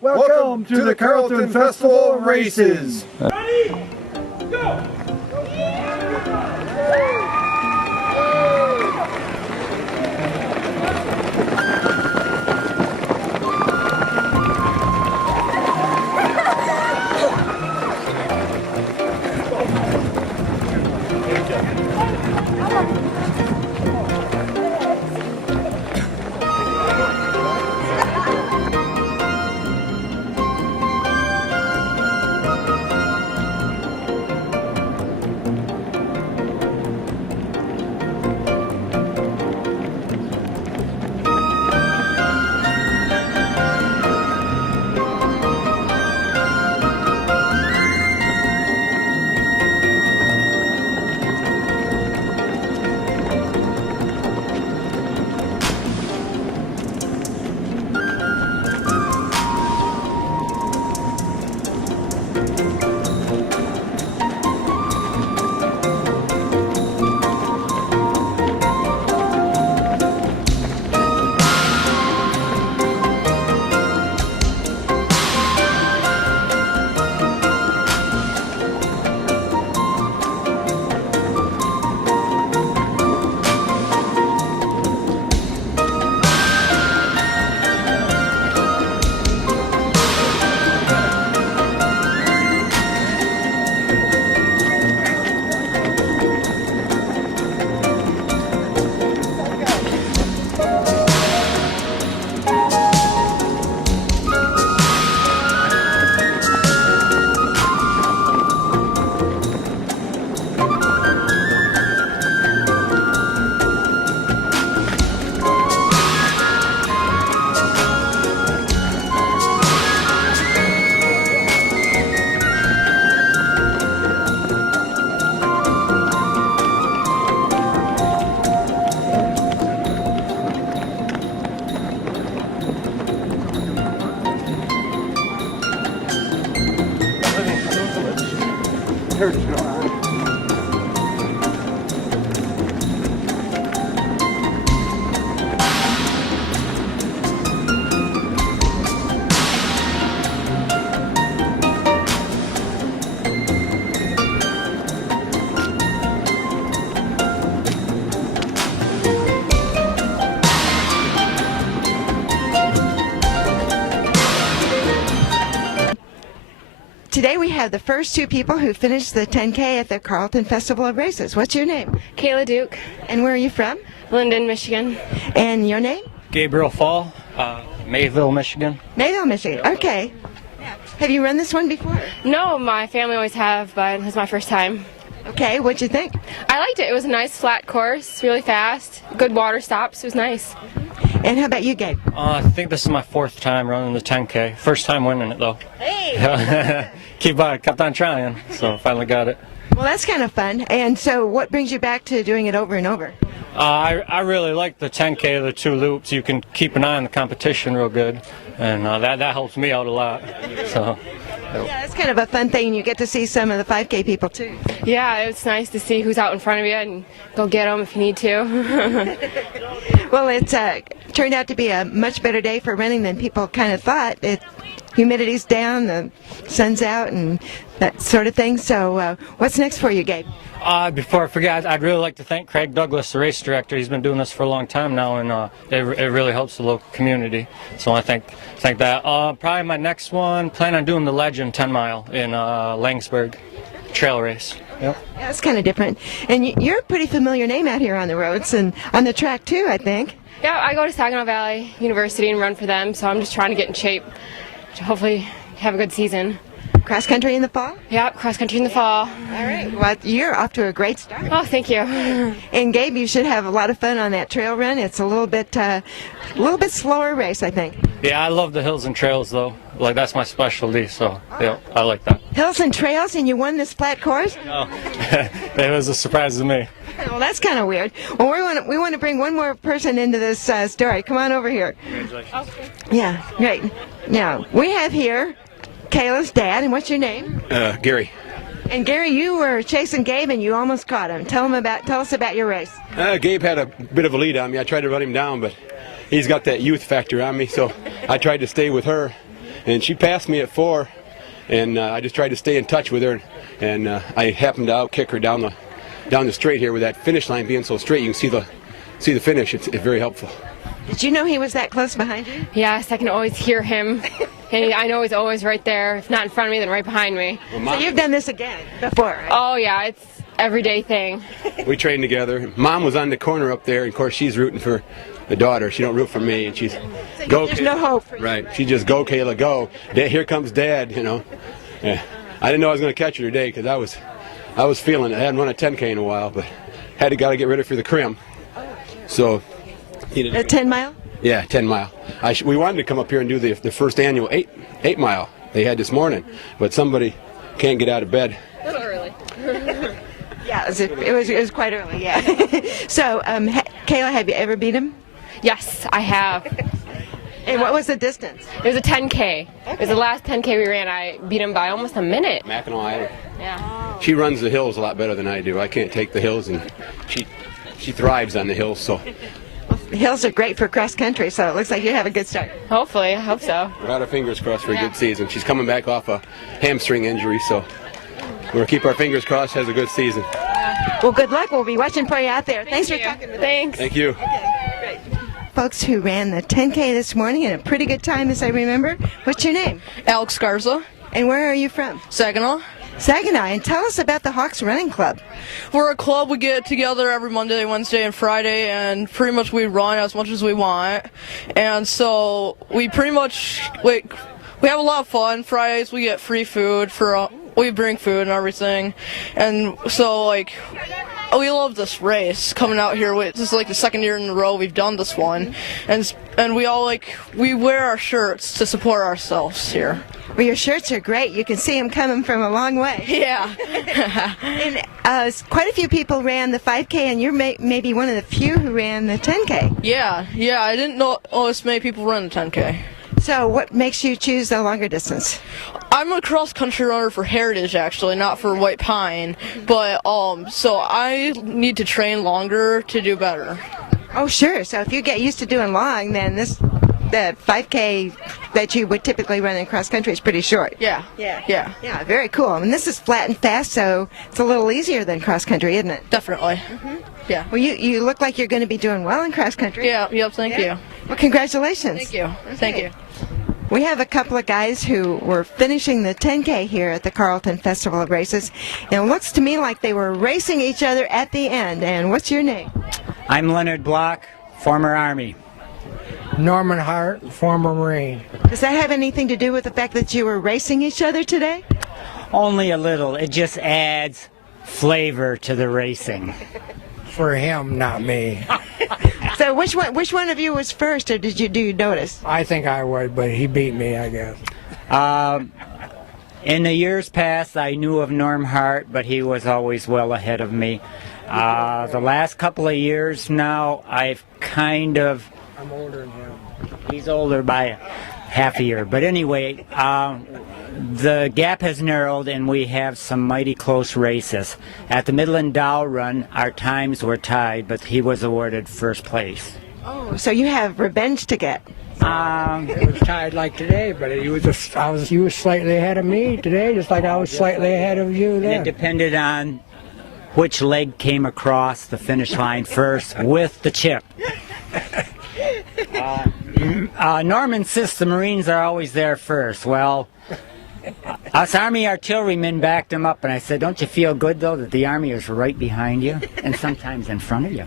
Welcome to the Carrollton Festival of Races. Ready? Go! Today we have the first two people who finished the 10K at the Carrollton Festival of Races. What's your name? Kayla Duke. And where are you from? Linden, Michigan. And your name? Gabriel Fall, Mayville, Michigan. Mayville, Michigan. Okay. Have you run this one before? No, my family always have, but it's my first time. Okay, what'd you think? I liked it. It was a nice flat course, really fast, good water stops. It was nice. And how about you, Gabe? I think this is my fourth time running the 10K. First time winning it, though. Hey! Kept on trying, so finally got it. Well, that's kind of fun. And so what brings you back to doing it over and over? I really like the 10K, the two loops. You can keep an eye on the competition real good, and that helps me out a lot. So. Yeah, it's kind of a fun thing. You get to see some of the 5K people, too. Yeah, it's nice to see who's out in front of you and go get them if you need to. Well, it's turned out to be a much better day for running than people kind of thought. Humidity's down, the sun's out, and that sort of thing. So what's next for you, Gabe? Before I forget, I'd really like to thank Craig Douglas, the race director. He's been doing this for a long time now, and it really helps the local community. So I thank that. Probably my next one, plan on doing the Legend 10 mile in Langsburg trail race. Yep. Yeah, that's kind of different. And you're a pretty familiar name out here on the roads and on the track too, I think. Yeah, I go to Saginaw Valley University and run for them, so I'm just trying to get in shape to hopefully have a good season. Cross country in the fall? Yep, cross country in the fall. All right. Well, you're off to a great start. Oh, thank you. And Gabe, you should have a lot of fun on that trail run. It's a little bit slower race, I think. Yeah, I love the hills and trails, though. Like, that's my specialty, so yeah, I like that. Hills and trails, and you won this flat course? No, it was a surprise to me. Well, that's kind of weird. Well, we want to bring one more person into this story. Come on over here. Congratulations. Yeah, great. Now, we have here Kayla's dad, and what's your name? Gary. And Gary, you were chasing Gabe, and you almost caught him. Tell us about your race. Gabe had a bit of a lead on me. I tried to run him down, but he's got that youth factor on me, so I tried to stay with her. and she passed me at 4, and I just tried to stay in touch with her, and I happened to out-kick her down the straight here with that finish line being so straight. You can see the finish. It's very helpful. Did you know he was that close behind you? Yes, I can always hear him. And I know he's always right there. If not in front of me, then right behind me. So you've done this again before, right? Oh, yeah, it's everyday thing. We trained together. Mom was on the corner up there, and of course she's rooting for the daughter. She don't root for me, and she's go. There's no hope for you. Right. She just go, Kayla, go. Here comes Dad. You know. Yeah. I didn't know I was going to catch her today because I was feeling it. I hadn't run a 10K in a while, but got to get ready for the crim. So. A 10 mile? Yeah, 10 mile. We wanted to come up here and do the first annual 8 mile they had this morning, but somebody can't get out of bed. A little early. Yeah, it was quite early, yeah. So, Kayla, have you ever beat him? Yes, I have. And what was the distance? It was a 10K. It was the last 10K we ran. I beat him by almost a minute. Mackinac Island. Yeah. She runs the hills a lot better than I do. I can't take the hills, and she thrives on the hills. So The hills are great for cross country, so it looks like you have a good start. Hopefully, I hope so. we got our fingers crossed for a good season. She's coming back off a hamstring injury, so we'll keep our fingers crossed. Has a good season. Well, good luck. We'll be watching for you out there. Thanks for talking with us. Thanks. Thank you. Folks who ran the 10K this morning in a pretty good time, as I remember. What's your name? Alex Garza, And where are you from? Saginaw. Saginaw. And tell us about the Hawks Running Club. We're a club. We get together every Monday, Wednesday, and Friday, and pretty much we run as much as we want. And so we pretty much, we have a lot of fun. Fridays we get free food we bring food and everything. And so, we love this race coming out here. This is the second year in a row we've done this one. And we all, we wear our shirts to support ourselves here. Well, your shirts are great. You can see them coming from a long way. Yeah. And quite a few people ran the 5K, and you're maybe one of the few who ran the 10K. Yeah, I didn't know as many people run the 10K. So what makes you choose the longer distance? I'm a cross-country runner for Heritage, actually, not for White Pine. But, so I need to train longer to do better. Oh, sure. So if you get used to doing long, then the 5K that you would typically run in cross country is pretty short. Yeah. Yeah, very cool. And this is flat and fast, so it's a little easier than cross country, isn't it? Definitely. Yeah. Well, you look like you're going to be doing well in cross country. Yep, thank you. Well, congratulations. Thank you. Thank you. We have a couple of guys who were finishing the 10K here at the Carrollton Festival of Races. And it looks to me like they were racing each other at the end. And what's your name? I'm Leonard Block, former Army. Norman Hart, former Marine. Does that have anything to do with the fact that you were racing each other today? Only a little. It just adds flavor to the racing. For him, not me. So which one of you was first, or do you notice? I think I would, but he beat me, I guess. In the years past, I knew of Norm Hart, but he was always well ahead of me. The last couple of years now, I've kind of... I'm older than him. He's older by half a year. But anyway, the gap has narrowed, and we have some mighty close races. At the Midland Dow run, our times were tied, but he was awarded first place. Oh, so you have revenge to get. It was tied like today, but he was slightly ahead of me today, just like I was slightly ahead of you It then. depended on which leg came across the finish line first with the chip. Norm insists the Marines are always there first. Well, us Army artillerymen backed him up, and I said, don't you feel good, though, that the Army is right behind you and sometimes in front of you?